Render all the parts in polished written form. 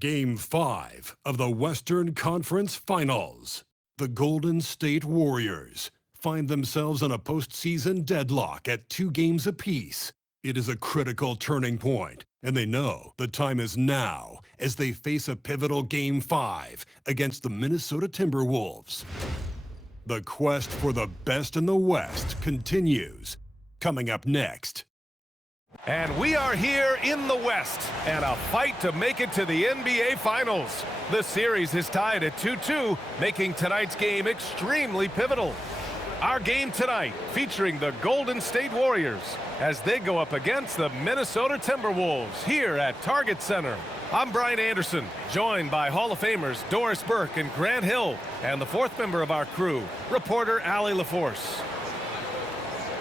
Game 5 of the Western Conference Finals. The Golden State Warriors find themselves in a postseason deadlock at 2 games apiece. It is a critical turning point, and they know the time is now as they face a pivotal Game 5 against the Minnesota Timberwolves. The quest for the best in the West continues. Coming up next. And we are here in the West, and a fight to make it to the NBA Finals. The series is tied at 2-2, making tonight's game extremely pivotal. Our game tonight featuring the Golden State Warriors as they go up against the Minnesota Timberwolves here at Target Center. I'm Brian Anderson, joined by Hall of Famers Doris Burke and Grant Hill, and the fourth member of our crew, reporter Allie LaForce.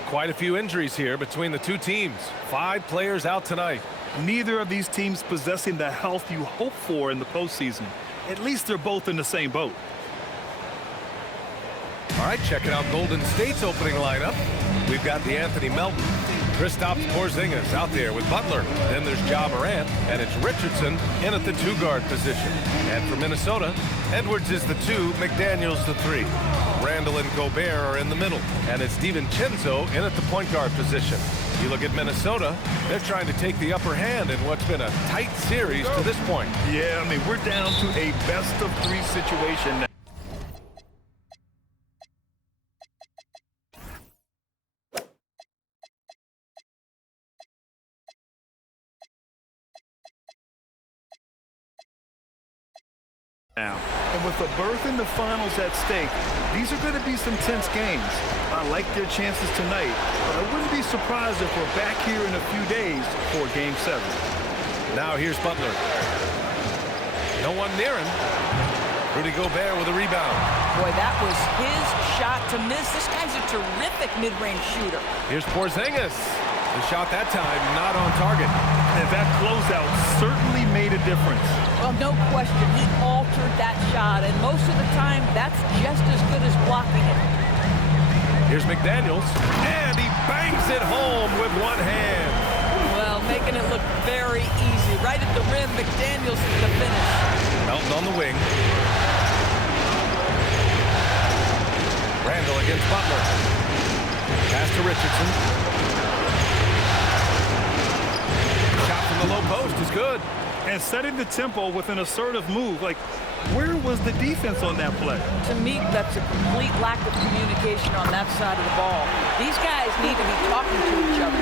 Quite a few injuries here between the two teams. 5 players out tonight. Neither of these teams possessing the health you hope for in the postseason. At least they're both in the same boat. All right, checking out Golden State's opening lineup. We've got the Anthony Melton, Kristaps Porzingis out there with Butler. Then there's Ja Morant, and it's Richardson in at the 2-guard position. And for Minnesota, Edwards is the 2, McDaniels the 3. Randall and Gobert are in the middle, and it's DiVincenzo in at the point guard position. You look at Minnesota, they're trying to take the upper hand in what's been a tight series to this point. Yeah, I mean, we're down to a best-of-3 situation now. And with the berth in the finals at stake, these are going to be some tense games. I like their chances tonight, but I wouldn't be surprised if we're back here in a few days for Game 7. Now here's Butler. No one near him. Rudy Gobert with a rebound. Boy, that was his shot to miss. This guy's a terrific mid-range shooter. Here's Porzingis. The shot that time not on target. And that closeout certainly made a difference. Well, no question. He altered that shot, and most of the time, that's just as good as blocking it. Here's McDaniels, and he bangs it home with one hand. Well, making it look very easy. Right at the rim, McDaniels is the finish. Melton on the wing. Randall against Butler. Pass to Richardson. Shot from the low post is good. And setting the tempo with an assertive move. Like, where was the defense on that play? To me, that's a complete lack of communication on that side of the ball. These guys need to be talking to each other.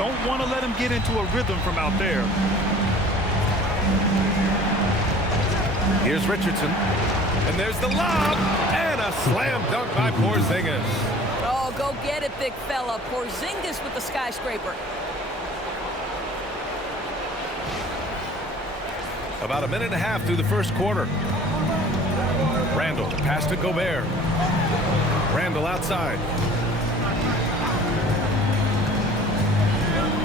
Don't want to let them get into a rhythm from out there. Here's Richardson. And there's the lob. And a slam dunk by Porzingis. Oh, go get it, big fella. Porzingis with the skyscraper. About a minute and a half through the first quarter. Randall, pass to Gobert. Randall outside.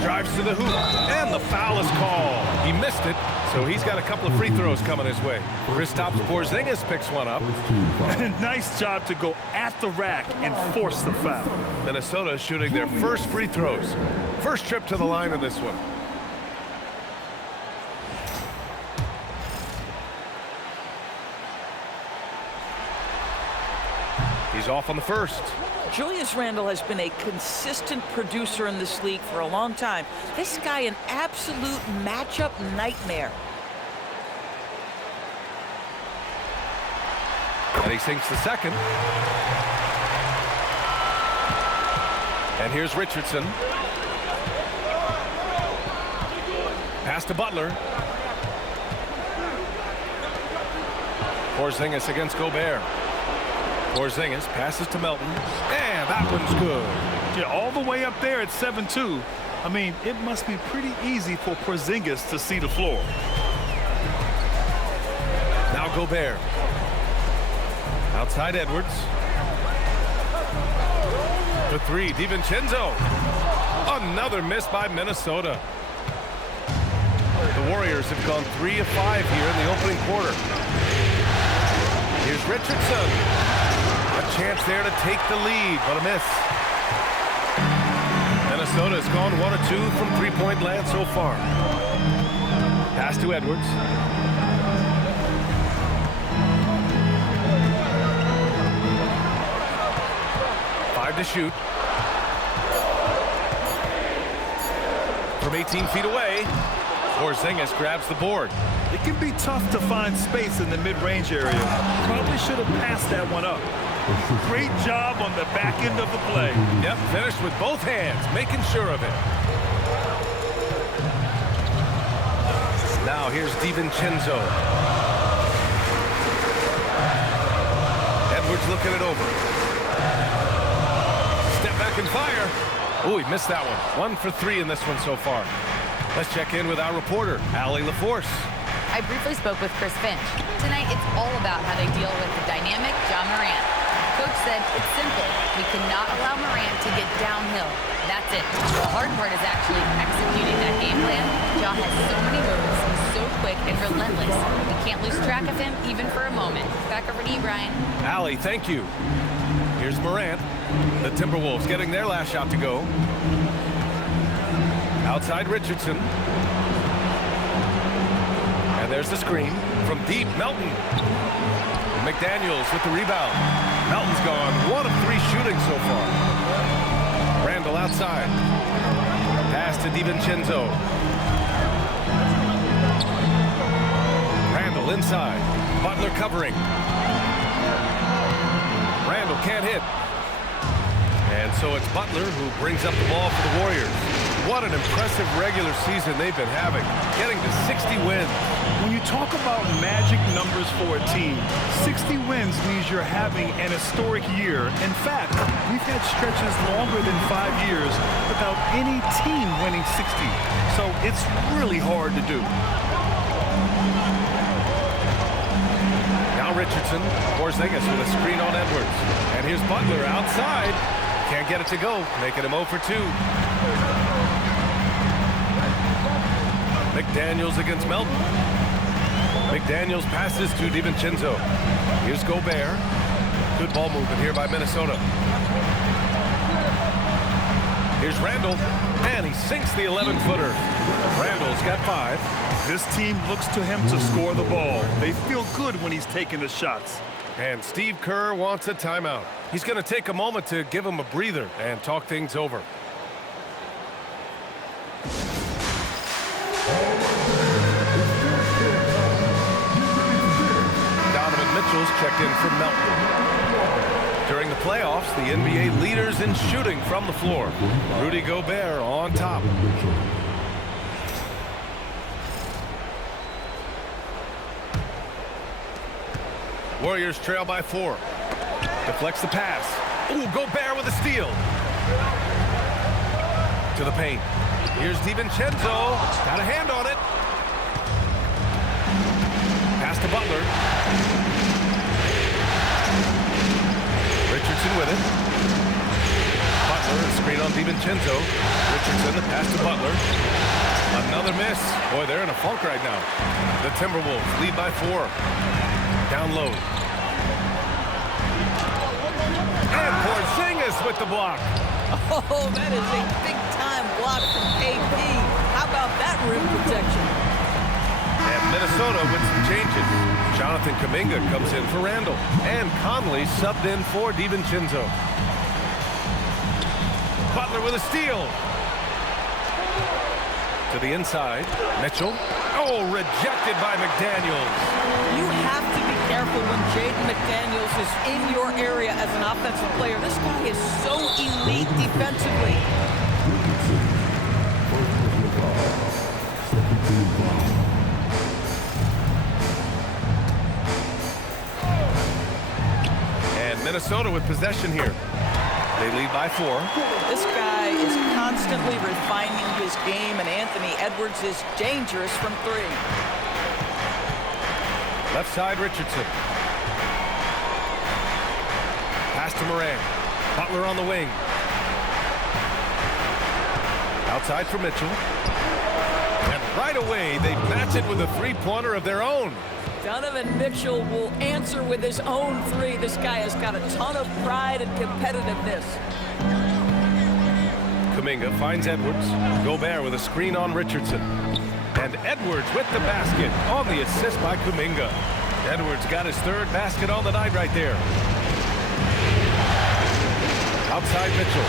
Drives to the hoop, and the foul is called. He missed it, so he's got a couple of free throws coming his way. Kristaps Porzingis picks one up. Nice job to go at the rack and force the foul. Minnesota shooting their first free throws. First trip to the line in this one. He's off on the first. Julius Randle has been a consistent producer in this league for a long time. This guy, an absolute matchup nightmare. And he sinks the second. And here's Richardson. Pass to Butler. Porzingis against Gobert. Porzingis passes to Melton, and that one's good. Yeah, all the way up there at 7-2. I mean, it must be pretty easy for Porzingis to see the floor. Now Gobert. Outside Edwards. The 3, DiVincenzo. Another miss by Minnesota. The Warriors have gone 3 of 5 here in the opening quarter. Here's Richardson. A chance there to take the lead, but a miss. Minnesota has gone 1 of 2 from 3-point land so far. Pass to Edwards. Hard to shoot. From 18 feet away, Porzingis grabs the board. It can be tough to find space in the mid-range area. Probably should have passed that one up. Great job on the back end of the play. Yep, finished with both hands, making sure of it. Now here's DiVincenzo. Edwards looking it over. Step back and fire. Oh, he missed that one. 1 for 3 in this one so far. Let's check in with our reporter, Allie LaForce. I briefly spoke with Chris Finch. Tonight, it's all about how they deal with the dynamic Ja Morant. Coach said it's simple. We cannot allow Morant to get downhill. That's it. The hard part is actually executing that game plan. Ja has so many moves. He's so quick and relentless. We can't lose track of him even for a moment. Back over to you, Brian. Allie, thank you. Here's Morant. The Timberwolves getting their last shot to go. Outside Richardson. And there's the screen from deep. Melton. McDaniels with the rebound. Melton's gone 1 of 3 shooting so far. Randall outside. Pass to DiVincenzo. Randall inside. Butler covering. Randall can't hit. And so it's Butler who brings up the ball for the Warriors. What an impressive regular season they've been having, getting to 60 wins. When you talk about magic numbers for a team, 60 wins means you're having an historic year. In fact, we've had stretches longer than 5 years without any team winning 60. So it's really hard to do. Now Richardson, Porzingis with a screen on Edwards. And here's Butler outside. Can't get it to go, making him 0 for 2. McDaniels against Melton. McDaniels passes to DiVincenzo. Here's Gobert. Good ball movement here by Minnesota. Here's Randall, and he sinks the 11-footer. Randall's got 5. This team looks to him to score the ball. They feel good when he's taking the shots. And Steve Kerr wants a timeout. He's going to take a moment to give him a breather and talk things over. Donovan Mitchell's checked in for Melton. During the playoffs, the NBA leaders in shooting from the floor. Rudy Gobert on top. Warriors trail by 4. Deflects the pass. Ooh, Gobert with a steal. To the paint. Here's DiVincenzo. Got a hand on it. Pass to Butler. Richardson with it. Butler, a screen on DiVincenzo. Richardson, the pass to Butler. Another miss. Boy, they're in a funk right now. The Timberwolves lead by 4. Down low. And Porzingis with the block. Oh, that is a big-time block from KP. How about that rim protection? And Minnesota with some changes. Jonathan Kuminga comes in for Randall. And Conley subbed in for DiVincenzo. Butler with a steal. To the inside. Mitchell. Oh, rejected by McDaniels. You have to be careful when Jaden McDaniels is in your area as an offensive player. This guy is so elite defensively. And Minnesota with possession here. They lead by 4. This guy is constantly refining his game, and Anthony Edwards is dangerous from 3. Left side, Richardson. Pass to Morant. Butler on the wing. Outside for Mitchell. And right away, they match it with a 3-pointer of their own. Donovan Mitchell will answer with his own 3. This guy has got a ton of pride and competitiveness. Kuminga finds Edwards. Gobert with a screen on Richardson. And Edwards with the basket on the assist by Kuminga. Edwards got his 3rd basket on the night right there. Outside Mitchell.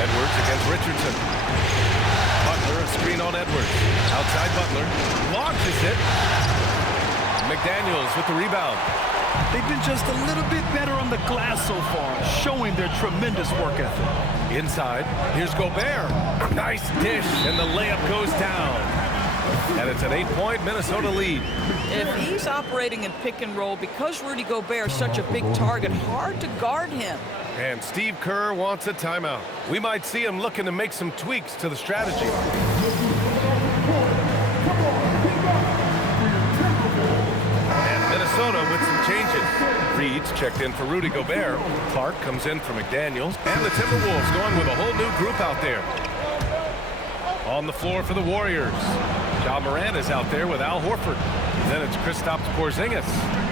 Edwards against Richardson. Butler, a screen on Edwards. Outside Butler. Launches it. McDaniels with the rebound. They've been just a little bit better on the glass so far, showing their tremendous work ethic. Inside, here's Gobert. Nice dish, and the layup goes down. And it's an 8-point Minnesota lead. If he's operating in pick and roll, because Rudy Gobert is such a big target, hard to guard him. And Steve Kerr wants a timeout. We might see him looking to make some tweaks to the strategy. Minnesota with some changes. Reed's checked in for Rudy Gobert. Clark comes in for McDaniels. And the Timberwolves going with a whole new group out there. On the floor for the Warriors. Ja Morant is out there with Al Horford. Then it's Kristaps Porzingis.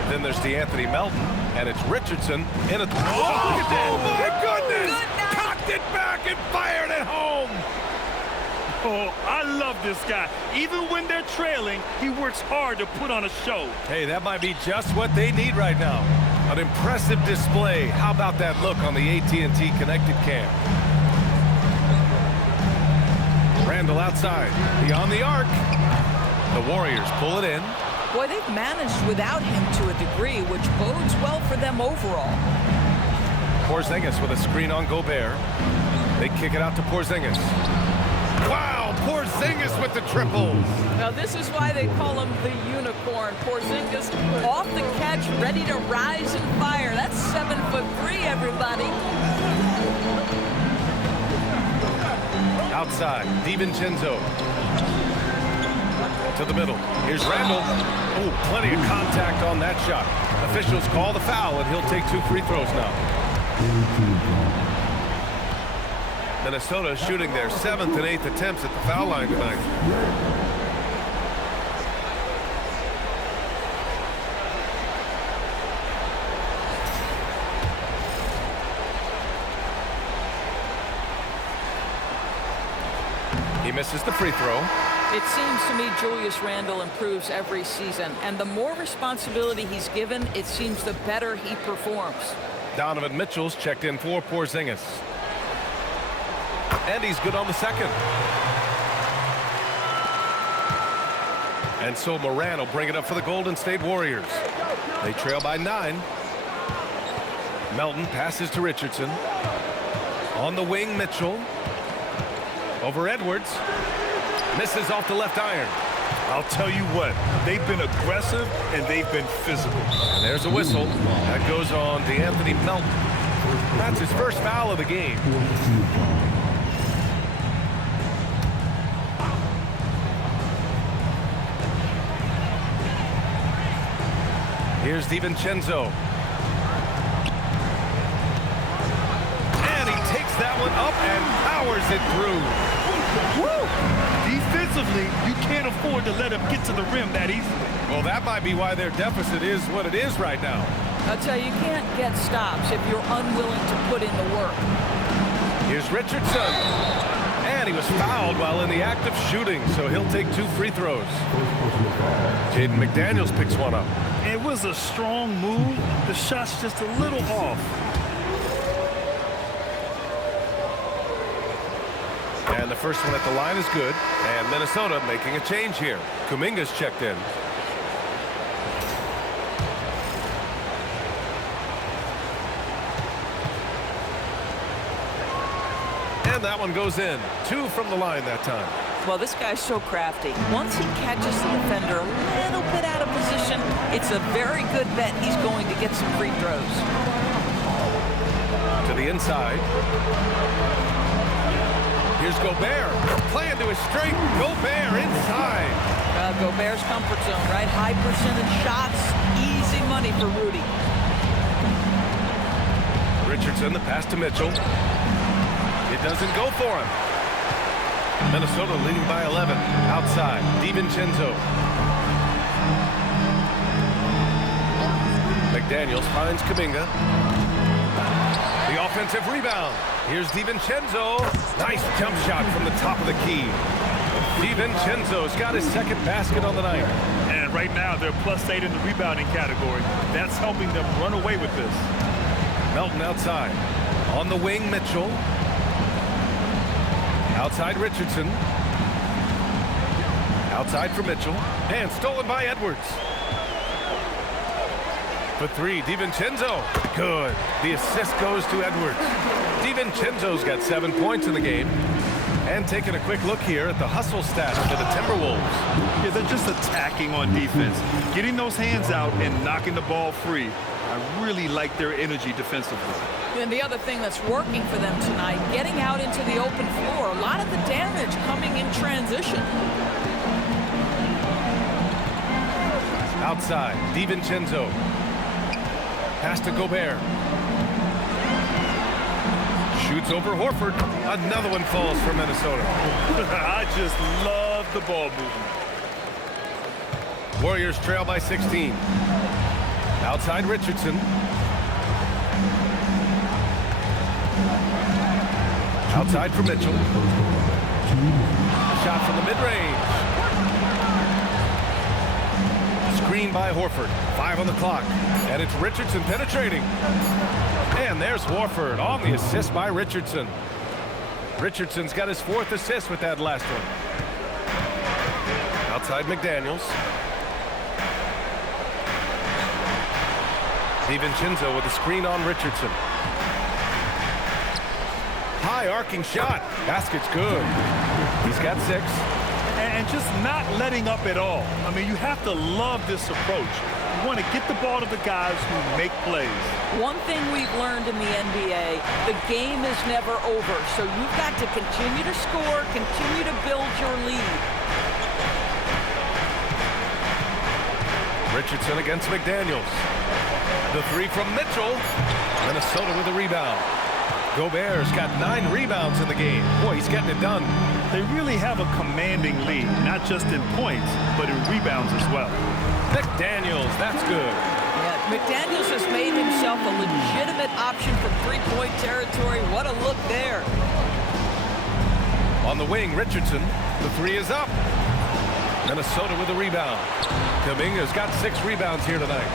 Then there's DeAnthony Melton. And it's Richardson in a... Oh my goodness! Cocked it back and fired it home! Oh, I love this guy. Even when they're trailing, he works hard to put on a show. Hey, that might be just what they need right now. An impressive display. How about that look on the AT&T connected cam? Randall outside. Beyond the arc. The Warriors pull it in. Boy, they've managed without him to a degree, which bodes well for them overall. Porzingis with a screen on Gobert. They kick it out to Porzingis. Wow, Porzingis with the triple. Now this is why they call him the unicorn. Porzingis off the catch, ready to rise and fire. That's 7'3", everybody. Outside, DiVincenzo. To the middle. Here's Randall. Oh, plenty of contact on that shot. Officials call the foul, and he'll take 2 free throws now. Minnesota shooting their 7th and 8th attempts at the foul line tonight. He misses the free throw. It seems to me Julius Randle improves every season, and the more responsibility he's given, it seems the better he performs. Donovan Mitchell's checked in for Porzingis. And he's good on the second. And so Morant will bring it up for the Golden State Warriors. They trail by 9. Melton passes to Richardson. On the wing, Mitchell. Over Edwards. Misses off the left iron. I'll tell you what, they've been aggressive and they've been physical. And there's a whistle. That goes on DeAnthony Melton. That's his first foul of the game. Here's DiVincenzo. And he takes that one up and powers it through. Woo! Defensively, you can't afford to let him get to the rim that easily. Well, that might be why their deficit is what it is right now. I'll tell you, you can't get stops if you're unwilling to put in the work. Here's Richardson. And he was fouled while in the act of shooting, so he'll take 2 free throws. Jaden McDaniels picks one up. It was a strong move. The shot's just a little off. And the first one at the line is good. And Minnesota making a change here. Kuminga's checked in. And that one goes in. 2 from the line that time. Well, this guy's so crafty. Once he catches the defender a little bit out of position, it's a very good bet he's going to get some free throws. To the inside. Here's Gobert. Playing to his strength. Gobert inside. Gobert's comfort zone, right? High percentage shots. Easy money for Rudy. Richardson, the pass to Mitchell. It doesn't go for him. Minnesota leading by 11. Outside, DiVincenzo. McDaniels finds Kuminga. The offensive rebound. Here's DiVincenzo. Nice jump shot from the top of the key. DiVincenzo's got his second basket on the night. And right now, they're +8 in the rebounding category. That's helping them run away with this. Melton outside. On the wing, Mitchell. Outside, Richardson. Outside for Mitchell. And stolen by Edwards. For three, DiVincenzo. Good. The assist goes to Edwards. DiVincenzo's got 7 points in the game. And taking a quick look here at the hustle stats for the Timberwolves. Yeah, they're just attacking on defense. Getting those hands out and knocking the ball free. I really like their energy defensively. And the other thing that's working for them tonight, getting out into the open floor. A lot of the damage coming in transition. Outside, DiVincenzo. Pass to Gobert. Shoots over Horford. Another one falls for Minnesota. I just love the ball movement. Warriors trail by 16. Outside Richardson. Outside for Mitchell. A shot from the mid-range. Screen by Horford. 5 on the clock. And it's Richardson penetrating. And there's Horford on the assist by Richardson. Richardson's got his 4th assist with that last one. Outside McDaniels. DiVincenzo with a screen on Richardson. High arcing shot. Basket's good. He's got 6. And just not letting up at all. I mean, you have to love this approach. You want to get the ball to the guys who make plays. One thing we've learned in the NBA, the game is never over. So you've got to continue to score, continue to build your lead. Richardson against McDaniels. The 3 from Mitchell. Minnesota with a rebound. Gobert's got 9 rebounds in the game. Boy, he's getting it done. They really have a commanding lead, not just in points, but in rebounds as well. McDaniels, that's good. Yeah, McDaniels has made himself a legitimate option from three-point territory. What a look there. On the wing, Richardson. The 3 is up. Minnesota with a rebound. Kuminga's got 6 rebounds here tonight.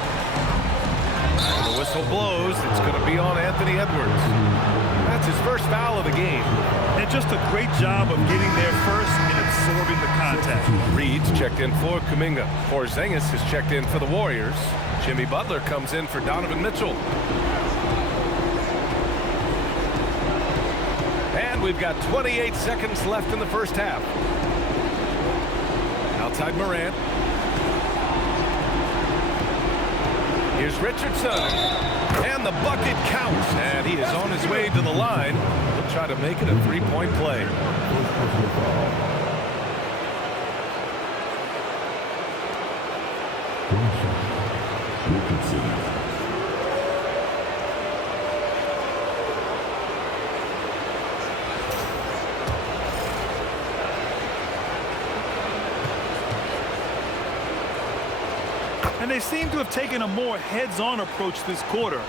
And the whistle blows. It's going to be on Anthony Edwards. That's his first foul of the game. And just a great job of getting there first and absorbing the contact. Reed's checked in for Kuminga. Porzingis has checked in for the Warriors. Jimmy Butler comes in for Donovan Mitchell. And we've got 28 seconds left in the first half. Outside Morant. Here's Richardson. And the bucket counts. And he is on his way to the line. He'll try to make it a 3-point play. And they seem to have taken a more heads-on approach this quarter,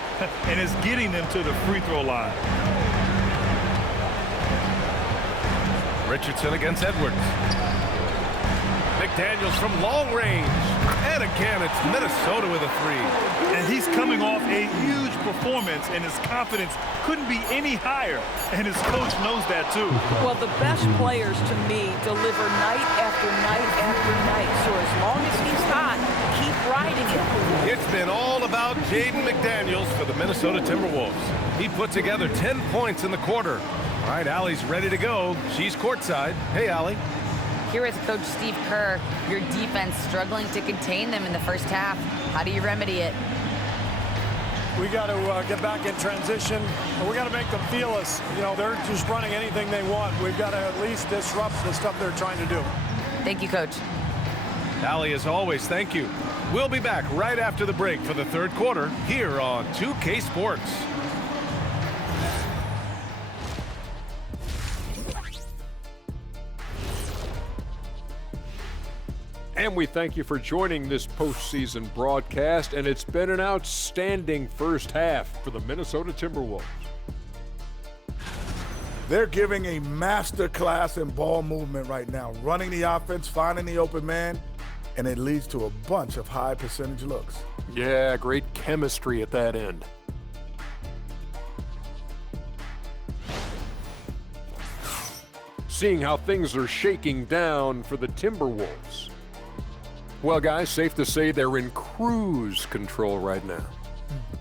and it's getting them to the free throw line. Richardson against Edwards. McDaniels from long range. And again, it's Minnesota with a 3. And he's coming off a huge performance, and his confidence couldn't be any higher. And his coach knows that, too. Well, the best players, to me, deliver night after night after night. So as long as he's hot, keep riding it. It's been all about Jaden McDaniels for the Minnesota Timberwolves. He put together 10 points in the quarter. All right, Allie's ready to go. She's courtside. Hey, Allie. Here with Coach Steve Kerr, your defense struggling to contain them in the first half. How do you remedy it? We got to get back in transition. We got to make them feel us. You know, they're just running anything they want. We've got to at least disrupt the stuff they're trying to do. Thank you, Coach. Allie, as always, thank you. We'll be back right after the break for the third quarter here on 2K Sports. And we thank you for joining this postseason broadcast, and it's been an outstanding first half for the Minnesota Timberwolves. They're giving a master class in ball movement right now, running the offense, finding the open man, and it leads to a bunch of high percentage looks. Yeah, great chemistry at that end. Seeing how things are shaking down for the Timberwolves. Well, guys, safe to say they're in cruise control right now.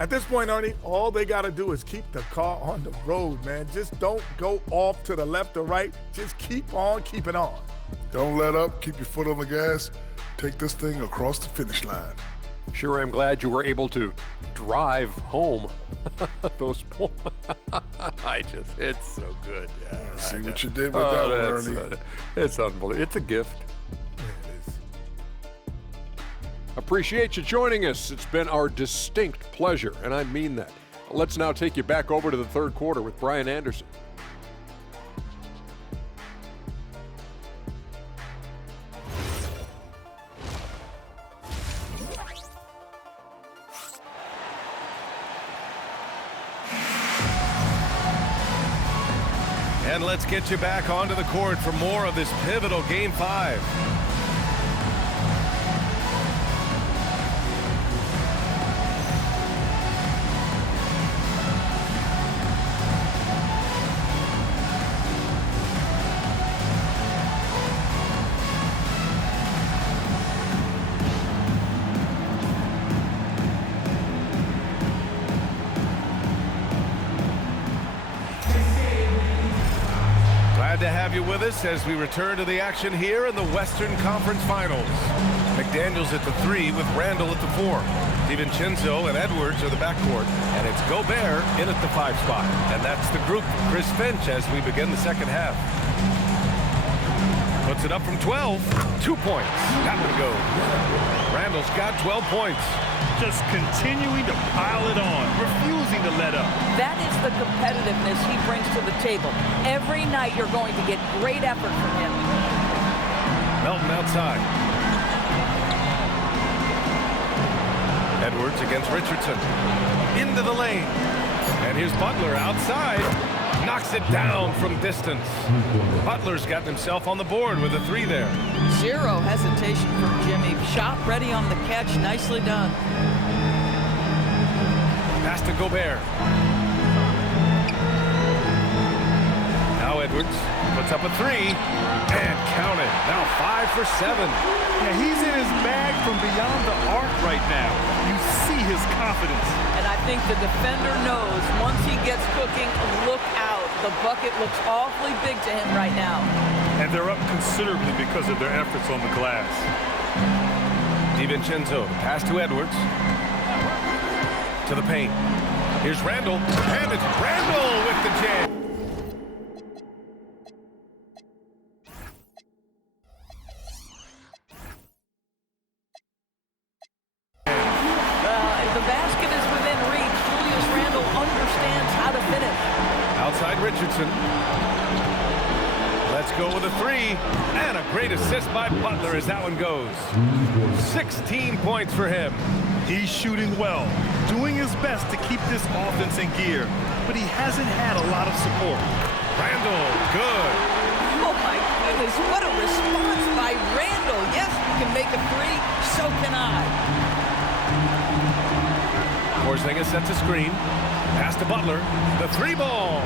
At this point, Ernie, all they got to do is keep the car on the road, man. Just don't go off to the left or right. Just keep on keeping on. Don't let up. Keep your foot on the gas. Take this thing across the finish line. Sure, I'm glad you were able to drive home those points. It's so good. Yeah, see what you did with that one, Ernie. It's unbelievable. It's a gift. Appreciate you joining us. It's been our distinct pleasure, and I mean that. Let's now take you back over to the third quarter with Brian Anderson. And let's get you back onto the court for more of this pivotal Game 5. Glad to have you with us as we return to the action here in the Western Conference Finals. McDaniels at the 3 with Randall at the 4. DiVincenzo and Edwards are the backcourt, and it's Gobert in at the 5 spot. And that's the group for Chris Finch as we begin the second half. Puts it up from 12. 2 points. That one goes. Randall's got 12 points. Just continuing to pile it on, refusing to let up. That is the competitiveness he brings to the table. Every night you're going to get great effort from him. Melton outside. Edwards against Richardson. Into the lane. And here's Butler outside. Knocks it down from distance. Butler's got himself on the board with a 3 there. Zero hesitation from Jimmy. Shot ready on the catch. Nicely done. Pass to Gobert. Now Edwards puts up a 3 and count it. Now 5 for 7. Yeah, he's in his bag from beyond the arc right now. You see his confidence. And I think the defender knows once he gets cooking, look out. The bucket looks awfully big to him right now. And they're up considerably because of their efforts on the glass. DiVincenzo, pass to Edwards. To the paint. Here's Randall, and it's Randall with the jam. The basket is within reach. Julius Randall understands how to finish. Outside Richardson. Let's go with a 3. And a great assist by Butler as that one goes. 16 points for him. He's shooting well, doing his best to keep this offense in gear, but he hasn't had a lot of support. Randall, good. Oh my goodness, what a response by Randall. Yes, you can make a 3, so can I. Porzingis sets a screen. Pass to Butler. The 3 ball.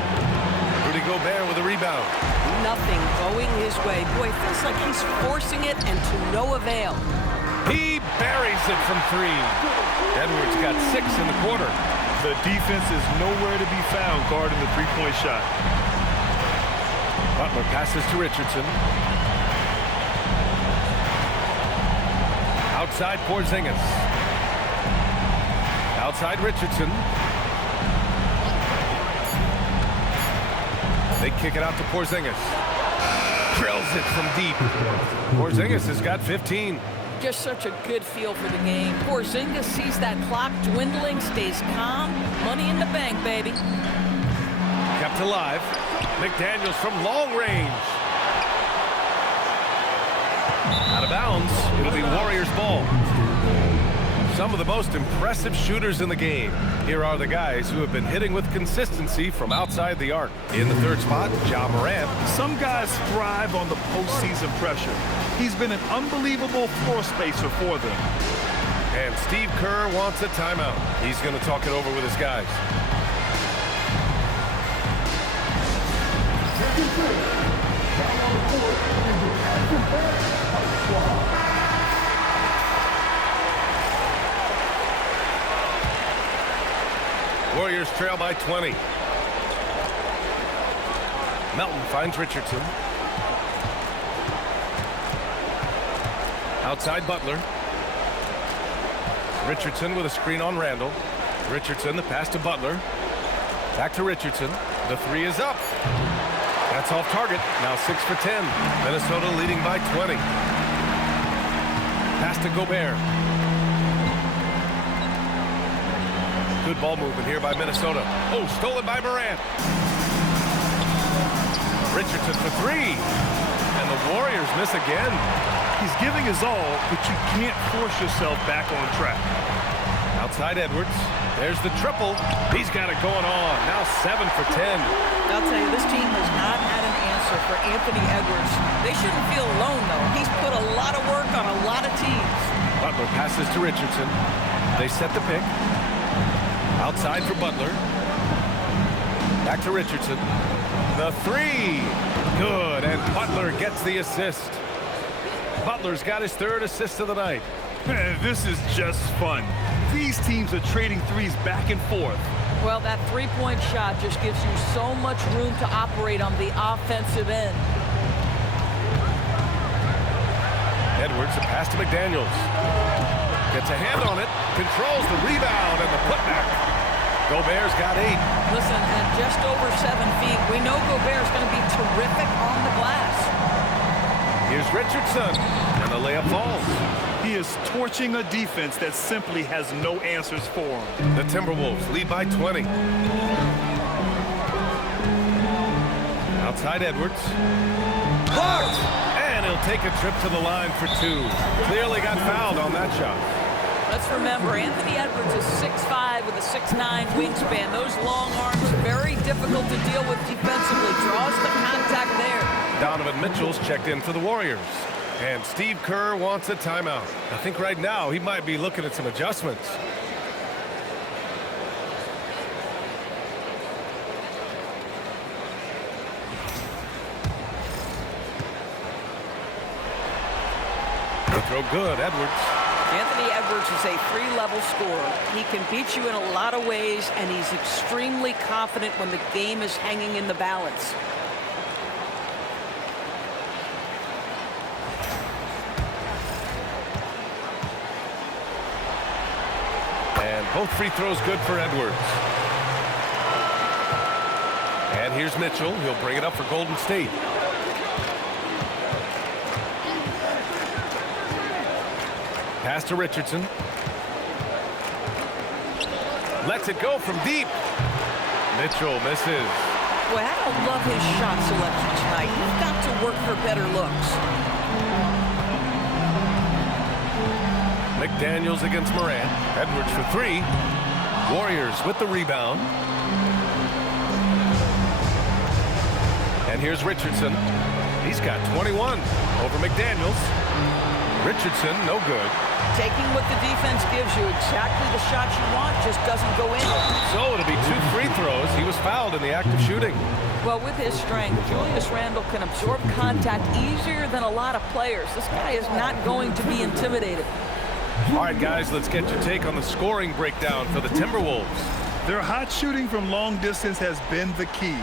Rudy Gobert with a rebound. Nothing going his way. Boy, it feels like he's forcing it and to no avail. He buries it from 3. Edwards got 6 in the quarter. The defense is nowhere to be found guarding the three-point shot. Butler passes to Richardson. Outside Porzingis. Outside Richardson. They kick it out to Porzingis. Drills it from deep. Porzingis has got 15. Just such a good feel for the game. Porzingis sees that clock dwindling, stays calm. Money in the bank, baby. Kept alive. McDaniels from long range. Out of bounds. It'll be Warriors ball. Some of the most impressive shooters in the game. Here are the guys who have been hitting with consistency from outside the arc. In the third spot, Ja Morant. Some guys thrive on the postseason pressure. He's been an unbelievable floor spacer for them. And Steve Kerr wants a timeout. He's going to talk it over with his guys. Warriors trail by 20. Melton finds Richardson. Outside Butler. Richardson with a screen on Randall. Richardson, the pass to Butler. Back to Richardson. The three is up. That's off target. Now 6 for 10. Minnesota leading by 20. Pass to Gobert. Good ball movement here by Minnesota. Oh, stolen by Morant. Richardson for three. And the Warriors miss again. He's giving his all, but you can't force yourself back on track. Outside Edwards. There's the triple. He's got it going on. Now 7 for 10. I'll tell you, this team has not had an answer for Anthony Edwards. They shouldn't feel alone, though. He's put a lot of work on a lot of teams. Butler passes to Richardson. They set the pick. Outside for Butler. Back to Richardson. The three. Good, and Butler gets the assist. Butler's got his third assist of the night. This is just fun. These teams are trading threes back and forth. Well, that three-point shot just gives you so much room to operate on the offensive end. Edwards, a pass to McDaniels. Gets a hand on it, controls the rebound and the putback. Gobert's got 8. Listen, at just over 7 feet, we know Gobert's going to be terrific on the glass. Here's Richardson, and the layup falls. He is torching a defense that simply has no answers for him. The Timberwolves lead by 20. Outside Edwards. Blocked! And he'll take a trip to the line for 2. Clearly got fouled on that shot. Let's remember, Anthony Edwards is 6'5" with a 6'9" wingspan. Those long arms, very difficult to deal with defensively. Draws the contact there. Donovan Mitchell's checked in for the Warriors. And Steve Kerr wants a timeout. I think right now he might be looking at some adjustments. They throw good, Edwards. Anthony Edwards is a 3-level scorer. He can beat you in a lot of ways, and he's extremely confident when the game is hanging in the balance. And both free throws good for Edwards. And here's Mitchell. He'll bring it up for Golden State. Pass to Richardson. Lets it go from deep. Mitchell misses. Boy, I don't love his shot selection tonight. You've got to work for better looks. McDaniels against Morant. Edwards for 3. Warriors with the rebound. And here's Richardson. He's got 21 over McDaniels. Richardson, no good. Taking what the defense gives you, exactly the shot you want, just doesn't go in. So it'll be 2 free throws. He was fouled in the act of shooting. Well, with his strength, Julius Randle can absorb contact easier than a lot of players. This guy is not going to be intimidated. All right, guys, let's get your take on the scoring breakdown for the Timberwolves. Their hot shooting from long distance has been the key.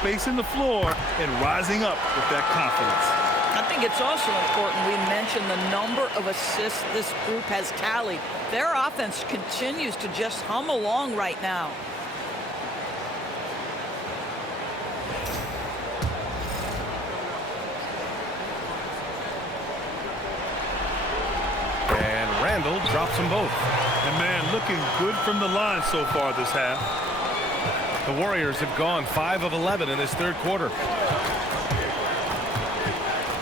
Spacing the floor and rising up with that confidence. I think it's also important we mention the number of assists this group has tallied. Their offense continues to just hum along right now. And Randall drops them both. And man, looking good from the line so far this half. The Warriors have gone 5 of 11 in this third quarter.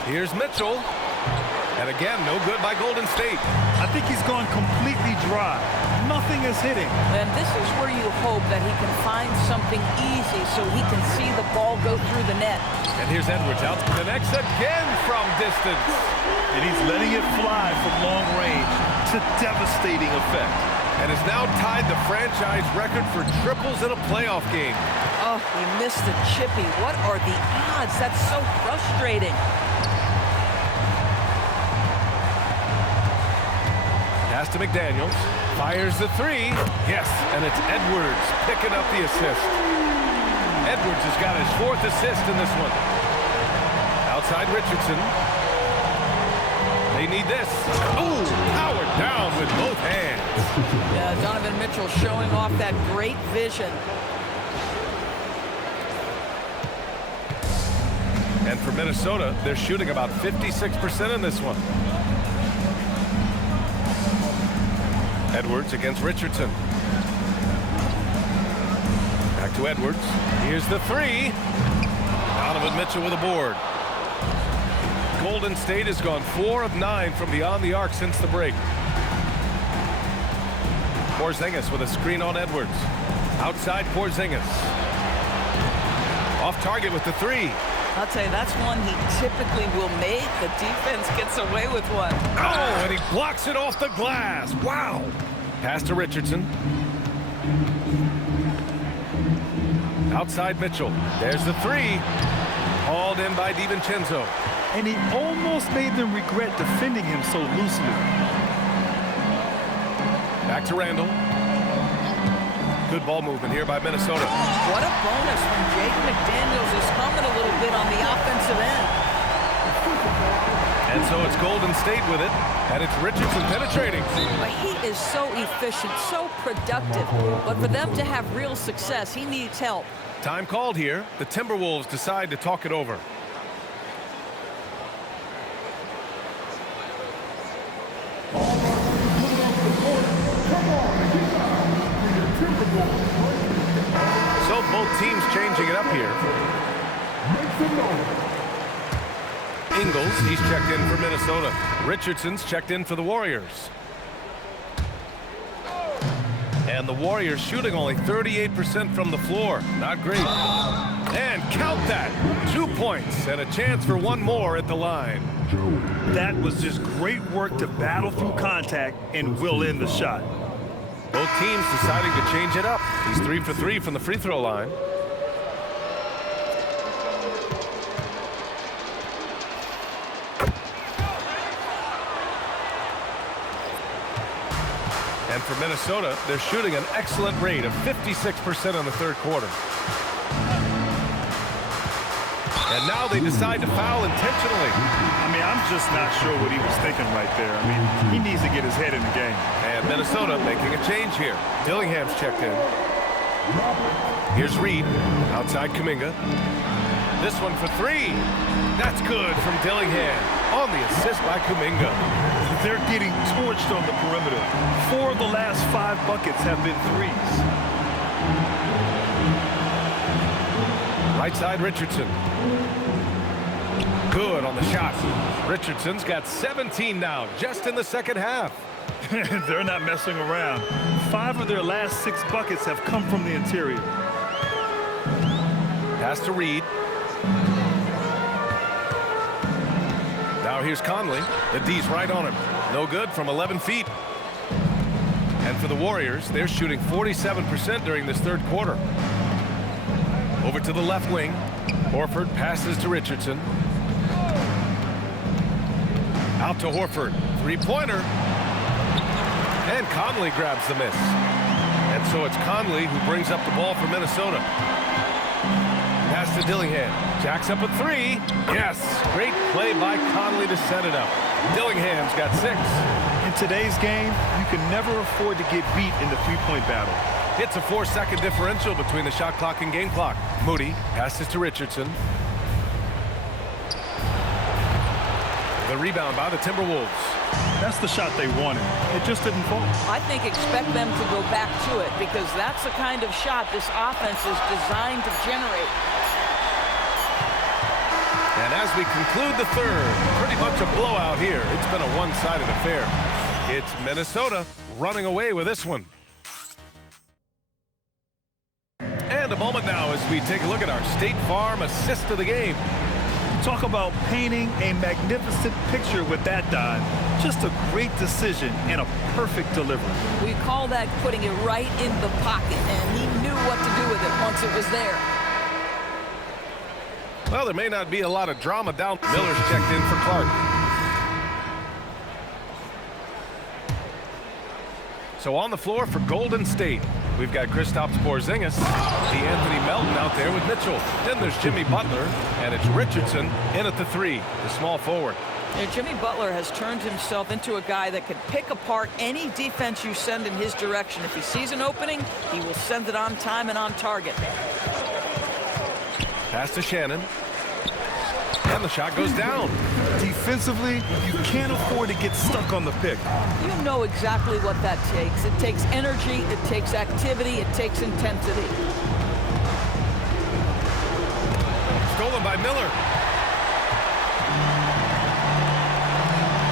Here's Mitchell. And again, no good by Golden State. I think he's gone completely dry. Nothing is hitting. And this is where you hope that he can find something easy so he can see the ball go through the net. And here's Edwards out. Connects again from distance. And he's letting it fly from long range to devastating effect. And has now tied the franchise record for triples in a playoff game. Oh, he missed the chippy. What are the odds? That's so frustrating. Pass to McDaniels. Fires the three. Yes, and it's Edwards picking up the assist. Edwards has got his 4th assist in this one. Outside Richardson. They need this. Ooh, powered down with both hands. Yeah, Donovan Mitchell showing off that great vision. And for Minnesota, they're shooting about 56% in this one. Edwards against Richardson. Back to Edwards. Here's the three. Donovan Mitchell with a board. Golden State has gone 4 of 9 from beyond the arc since the break. Porzingis with a screen on Edwards. Outside Porzingis. Off target with the three. I'll tell you, that's one he typically will make. The defense gets away with one. Oh, and he blocks it off the glass. Wow. Pass to Richardson. Outside Mitchell. There's the three. Hauled in by DiVincenzo. And he almost made them regret defending him so loosely. Back to Randall. Good ball movement here by Minnesota. What a bonus when Jake McDaniels is humming a little bit on the offensive end. And so it's Golden State with it, and it's Richardson penetrating. He is so efficient, so productive. But for them to have real success, he needs help. Time called here. The Timberwolves decide to talk it over. So both teams changing it up here. Ingles, he's checked in for Minnesota. Richardson's checked in for the Warriors. And the Warriors shooting only 38% from the floor. Not great. And count that. 2 points and a chance for one more at the line. That was just great work to battle through contact and will in the shot. Both teams deciding to change it up. He's 3 for 3 from the free throw line. And for Minnesota, they're shooting an excellent rate of 56% in the third quarter. And now they decide to foul intentionally. I mean, I'm just not sure what he was thinking right there. I mean, he needs to get his head in the game. And Minnesota making a change here. Dillingham's checked in. Here's Reed. Outside Kuminga. This one for three. That's good from Dillingham. On the assist by Kuminga. They're getting torched on the perimeter. 4 of the last 5 buckets have been threes. Right side Richardson. Good on the shot. Richardson's got 17 now, just in the second half. They're not messing around. 5 of their last 6 buckets have come from the interior. Pass to Reed. Now here's Conley. The D's right on him. No good from 11 feet. And for the Warriors, they're shooting 47% during this third quarter. Over to the left wing. Horford passes to Richardson. Out to Horford. Three-pointer. And Conley grabs the miss. And so it's Conley who brings up the ball for Minnesota. Pass to Dillingham. Jacks up a three. Yes. Great play by Conley to set it up. Dillingham's got 6. In today's game, you can never afford to get beat in the three-point battle. It's a 4-second differential between the shot clock and game clock. Moody passes to Richardson. The rebound by the Timberwolves. That's the shot they wanted. It just didn't fall. I think expect them to go back to it because that's the kind of shot this offense is designed to generate. And as as we conclude the third. Pretty much a blowout here. It's been a one-sided affair. It's Minnesota running away with this one. And a moment now as we take a look at our State Farm assist of the game. Talk about painting a magnificent picture with that dive. Just a great decision and a perfect delivery. We call that putting it right in the pocket, and he knew what to do with it once it was there. Well, there may not be a lot of drama down. Miller's checked in for Clark. So on the floor for Golden State, we've got Kristaps Porzingis, Anthony Melton out there with Mitchell. Then there's Jimmy Butler, and it's Richardson in at the three, the small forward. Yeah, Jimmy Butler has turned himself into a guy that can pick apart any defense you send in his direction. If he sees an opening, he will send it on time and on target. Pass to Shannon. And the shot goes down. Defensively, you can't afford to get stuck on the pick. You know exactly what that takes. It takes energy, it takes activity, it takes intensity. Stolen by Miller.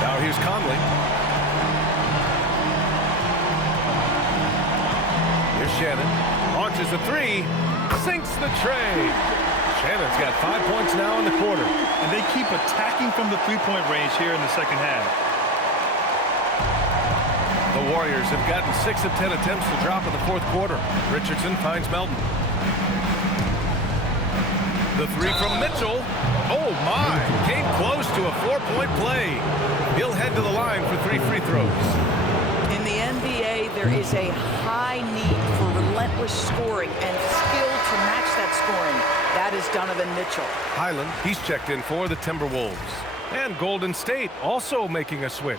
Now here's Conley. Here's Shannon. Launches a three. Sinks the tray. Shannon's got 5 points now in the quarter. And they keep attacking from the three-point range here in the second half. The Warriors have gotten 6 of 10 attempts to drop in the fourth quarter. Richardson finds Melton. The three from Mitchell. Oh, my. Came close to a 4-point play. He'll head to the line for 3 free throws. In the NBA, there is a high need for relentless scoring and skill to match that scoring. That is Donovan Mitchell. Highland, he's checked in for the Timberwolves. And Golden State also making a switch.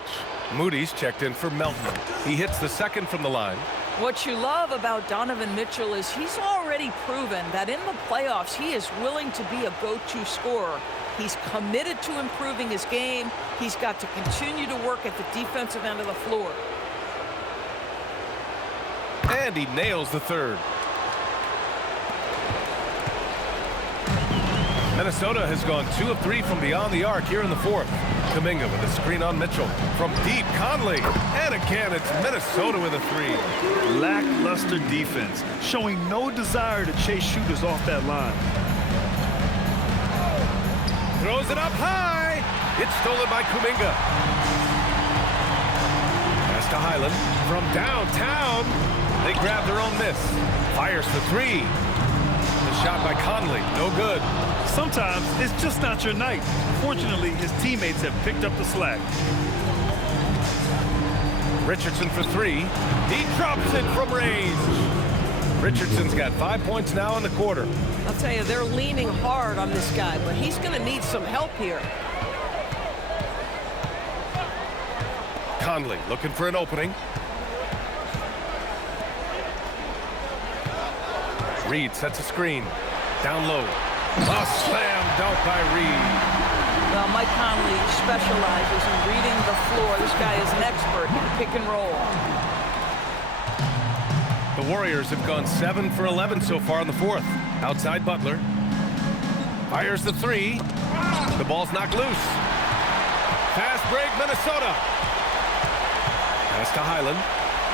Moody's checked in for Melton. He hits the second from the line. What you love about Donovan Mitchell is he's already proven that in the playoffs he is willing to be a go-to scorer. He's committed to improving his game. He's got to continue to work at the defensive end of the floor. And he nails the third. Minnesota has gone 2 of 3 from beyond the arc here in the fourth. Kuminga with a screen on Mitchell. From deep, Conley. And again, it's Minnesota with a three. Lackluster defense, showing no desire to chase shooters off that line. Throws it up high. It's stolen by Kuminga. Pass to Highland. From downtown, they grab their own miss. Fires for three. The shot by Conley, no good. Sometimes it's just not your night. Fortunately, his teammates have picked up the slack. Richardson for three. He drops it from range. Richardson's got 5 points now in the quarter. I'll tell you, they're leaning hard on this guy, but he's going to need some help here. Conley looking for an opening. Reed sets a screen. Down low. A slam dunk by Reed. Well, Mike Conley specializes in reading the floor. This guy is an expert in pick and roll. The Warriors have gone 7 for 11 so far in the fourth. Outside Butler. Fires the three. The ball's knocked loose. Fast break, Minnesota. Pass to Highland.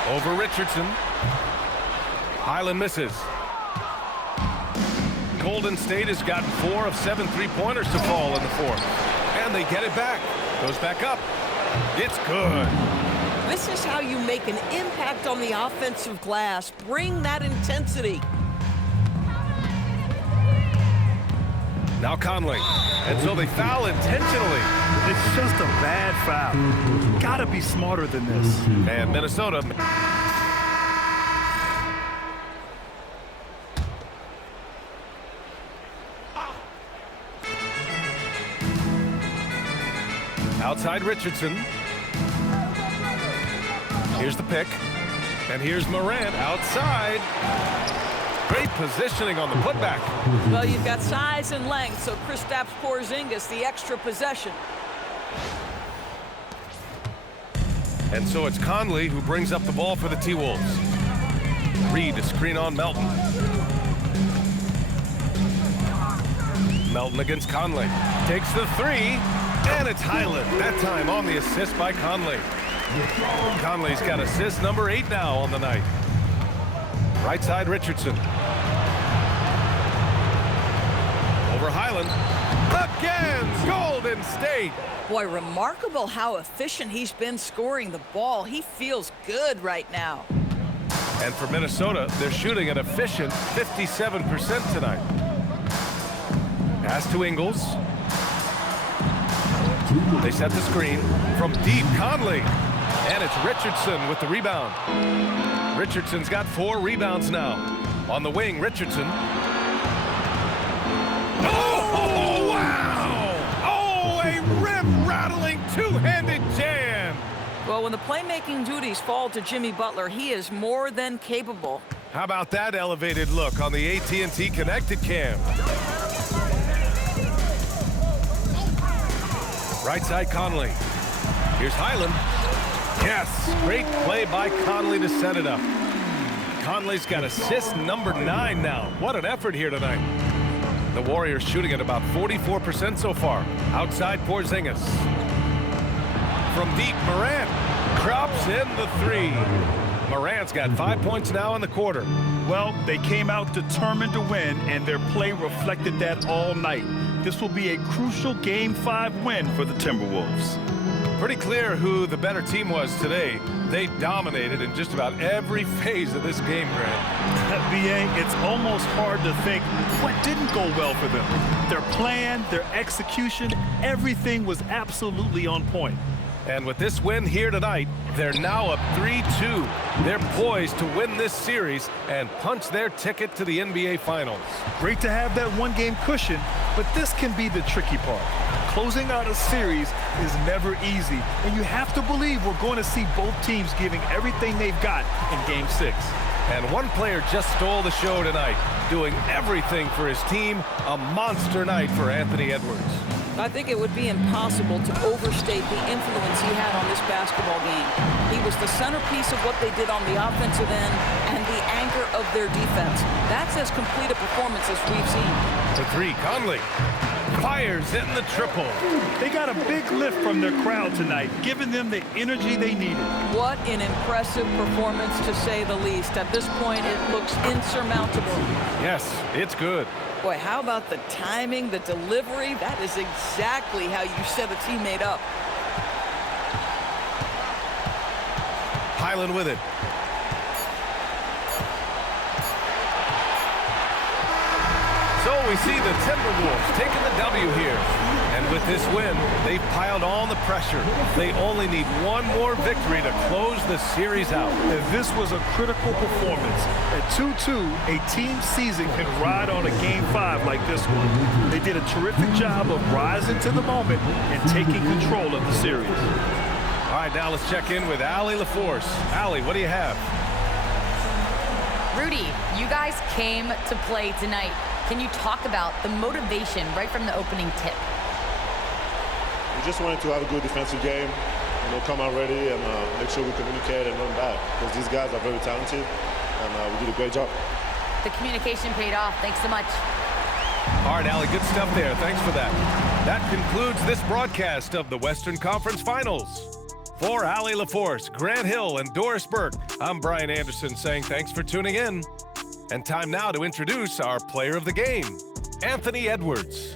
Over Richardson. Highland misses. Golden State has gotten 4 of 7 three-pointers to fall in the fourth. And they get it back. Goes back up. It's good. This is how you make an impact on the offensive glass. Bring that intensity. Now Conley. And so they foul intentionally. It's just a bad foul. Gotta be smarter than this. And Minnesota. Outside Richardson. Here's the pick. And here's Morant outside. Great positioning on the putback. Well, you've got size and length, so Kristaps Porzingis, the extra possession. And so it's Conley who brings up the ball for the T-Wolves. Reed to screen on Melton. Melton against Conley. Takes the three, and it's Highland. That time on the assist by Conley. Conley's got assist number 8 now on the night. Right side, Richardson. Over Highland. Again, Golden State. Boy, remarkable how efficient he's been scoring the ball. He feels good right now. And for Minnesota, they're shooting an efficient 57% tonight. Pass to Ingles. They set the screen from deep. Conley. And it's Richardson with the rebound. Richardson's got 4 rebounds now. On the wing, Richardson. Oh, wow! Oh, a rim-rattling two-handed jam. Well, when the playmaking duties fall to Jimmy Butler, he is more than capable. How about that elevated look on the AT&T Connected Cam? Right side, Conley. Here's Highland. Yes, great play by Conley to set it up. Conley's got assist number 9 now. What an effort here tonight. The Warriors shooting at about 44% so far. Outside, Porzingis. From deep, Morant drops in the 3. Morant's got 5 points now in the quarter. Well, they came out determined to win, and their play reflected that all night. This will be a crucial Game 5 win for the Timberwolves. Pretty clear who the better team was today. They dominated in just about every phase of this game, Grant. B.A., it's almost hard to think what didn't go well for them. Their plan, their execution, everything was absolutely on point. And with this win here tonight, they're now up 3-2. They're poised to win this series and punch their ticket to the NBA Finals. Great to have that one-game cushion, but this can be the tricky part. Closing out a series is never easy, and you have to believe we're going to see both teams giving everything they've got in Game 6. And one player just stole the show tonight, doing everything for his team. A monster night for Anthony Edwards. I think it would be impossible to overstate the influence he had on this basketball game. He was the centerpiece of what they did on the offensive end and the anchor of their defense. That's as complete a performance as we've seen. The 3, Conley fires in the triple. They got a big lift from their crowd tonight, giving them the energy they needed. What an impressive performance, to say the least. At this point, it looks insurmountable. Yes, it's good. Boy, how about the timing, the delivery? That is exactly how you set a teammate up. Highland with it. So we see the Timberwolves taking the W here. And with this win, they've piled on the pressure. They only need one more victory to close the series out. And this was a critical performance. At 2-2, a team season can ride on a Game 5 like this one. They did a terrific job of rising to the moment and taking control of the series. All right, now let's check in with Allie LaForce. Allie, what do you have? Rudy, you guys came to play tonight. Can you talk about the motivation right from the opening tip? We just wanted to have a good defensive game, come out ready and make sure we communicate and run back, because these guys are very talented, and we did a great job. The communication paid off. Thanks so much. All right, Allie, good stuff there. Thanks for that. That concludes this broadcast of the Western Conference Finals. For Allie LaForce, Grant Hill, and Doris Burke, I'm Brian Anderson saying thanks for tuning in. And time now to introduce our player of the game, Anthony Edwards.